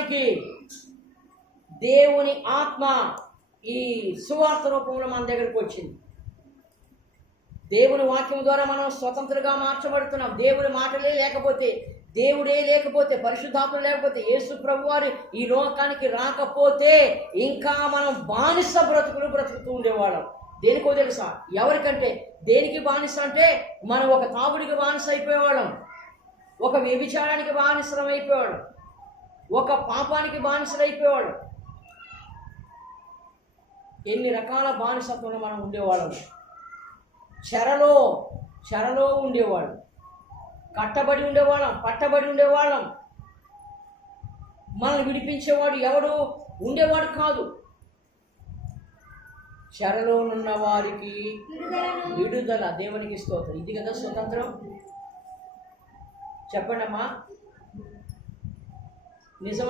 లోకానికి దేవుని ఆత్మ ఈ సువార్త రూపంలో మన దగ్గరికి వచ్చింది. దేవుని వాక్యం ద్వారా మనం స్వతంత్రంగా మార్చబడుతున్నాం. దేవుని మాటలే లేకపోతే, దేవుడే లేకపోతే, పరిశుద్ధాత్మ లేకపోతే, యేసు ప్రభువారు ఈ లోకానికి రాకపోతే ఇంకా మనం బానిస బ్రతుకులు బ్రతుకుతూ ఉండేవాళ్ళం. దేనికో తెలుసా? ఎవరికంటే దేనికి బానిస అంటే, మనం ఒక తాగుడికి బానిస అయిపోయేవాళ్ళం, ఒక వ్యభిచారానికి బానిసలం అయిపోయేవాళ్ళం, ఒక పాపానికి బానిసలు అయిపోయేవాళ్ళం. ఎన్ని రకాల బానిసత్వంలో మనం ఉండేవాళ్ళం. చెరలో ఉండేవాళ్ళం, కట్టబడి ఉండేవాళ్ళం, పట్టబడి ఉండేవాళ్ళం. మనల్ని విడిపించేవాడు ఎవడు ఉండేవాడు కాదు. చెరలోనున్న వారికి విడుదల, దేవునికి స్తోత్రం. ఇది కదా స్వతంత్రం. చెప్పండమ్మా, నిజం.